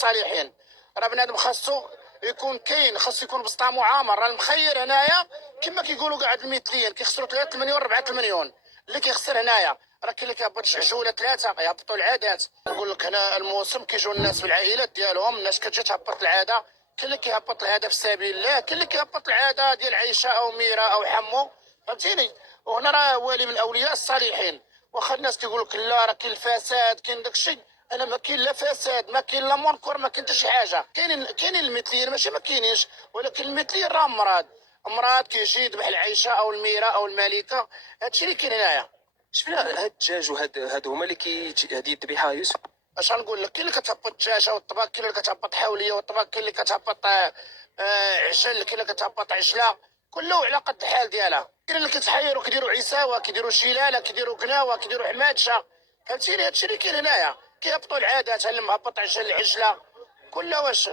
الصالحين. راه بنادم خاصو يكون كاين، خاصو يكون بسطامو معامر. راه المخير هنايا كما كيقولوا كاع المثليين كيخسروا 3 المليون 4 المليون. اللي كيخسر هنايا راه كاين اللي كيهبط جوج ولا ثلاثه يهبطوا العادات. نقول لك هنا الموسم كيجيو الناس بالعائلات ديالهم، الناس كتجي تهبط العاده. كاين اللي كيهبط العاده في سبيل الله، كاين اللي كيهبط العاده ديال عيشه او ميره او حمو، فهمتيني. وهنا راه والي من اولياء الصالحين. واخا الناس كيقولوا لك لا راه كاين الفساد كاين داكشي، انا ما كاين لا فساد ما كاين لا منكر ما كاين حتى شي حاجه. كاينين المثليين ماشي ما كاينينش، ولكن المثليين راه مراد كيجي يذبح العيشه او الميره او الملكه. هادشي اللي كاين هنايا. شفنا هاد الدجاج هاد هما اللي هذه الذبيحه يوسف. اش غنقول لك؟ كاين اللي كتهبط الدجاجه والطباق، كاين اللي كتهبط حوليه والطباق، كاين اللي كتهبط عشل، كاين اللي كتهبط عشله، كله على قد الحال ديالها. كاين اللي كتحيروا كيديروا عساوه، كيديروا شلاله، كيديروا قناوه، كيديروا حمادشه. فهمتيني؟ هادشي اللي كاين هنايا. كيهبطوا العادات، اللي مهبط عشل العجله كلها. واش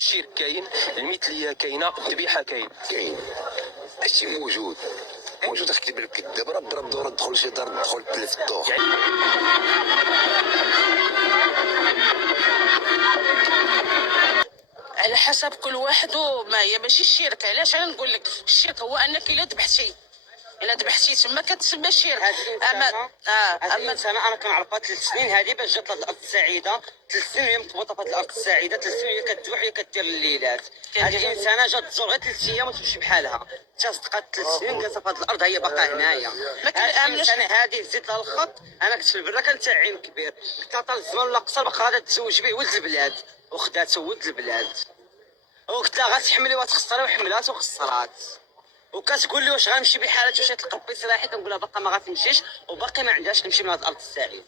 الشرك كاين، المثليه كاينه، الذبيحه كاين هادشي موجود اختي بالكذاب. راه ضرب دور دخل شي دار دخل تلف الدور. على حسب كل واحد وما هي. ماشي الشرك. علاش انا نقول لك الشرك هو انك الا ذبحتي تما كتسمى شرك. اما الانسانه انا كنعرفها 3 سنين هذه باش جات الارض السعيده. 3 سنين هي مرتبطه في الارض السعيده، 3 سنين هي كتذبح هي كدير الليلات. هذه الانسانه جات تزور غير 3 ايام وتمشي بحالها. تصدقات 3 سنين جالسه في هذه الارض هي باقا هنايا. هذه الانسانه هذه زيد لها الخط. انا كنت في البرا كنتعين كبير، كنت عطى الزمان الاقصر باقا غادا تزوج به ولد البلاد وخداتو ولد البلاد. وقلت لها غتحملي وتخسري وحملات وخسرات. وكتقول لي واش غنمشي بحالتي واش غتلقى بصراحه. كنقول لها باقا ما غتمشيش وباقي ما عندهاش تمشي من هذه الارض السعيده.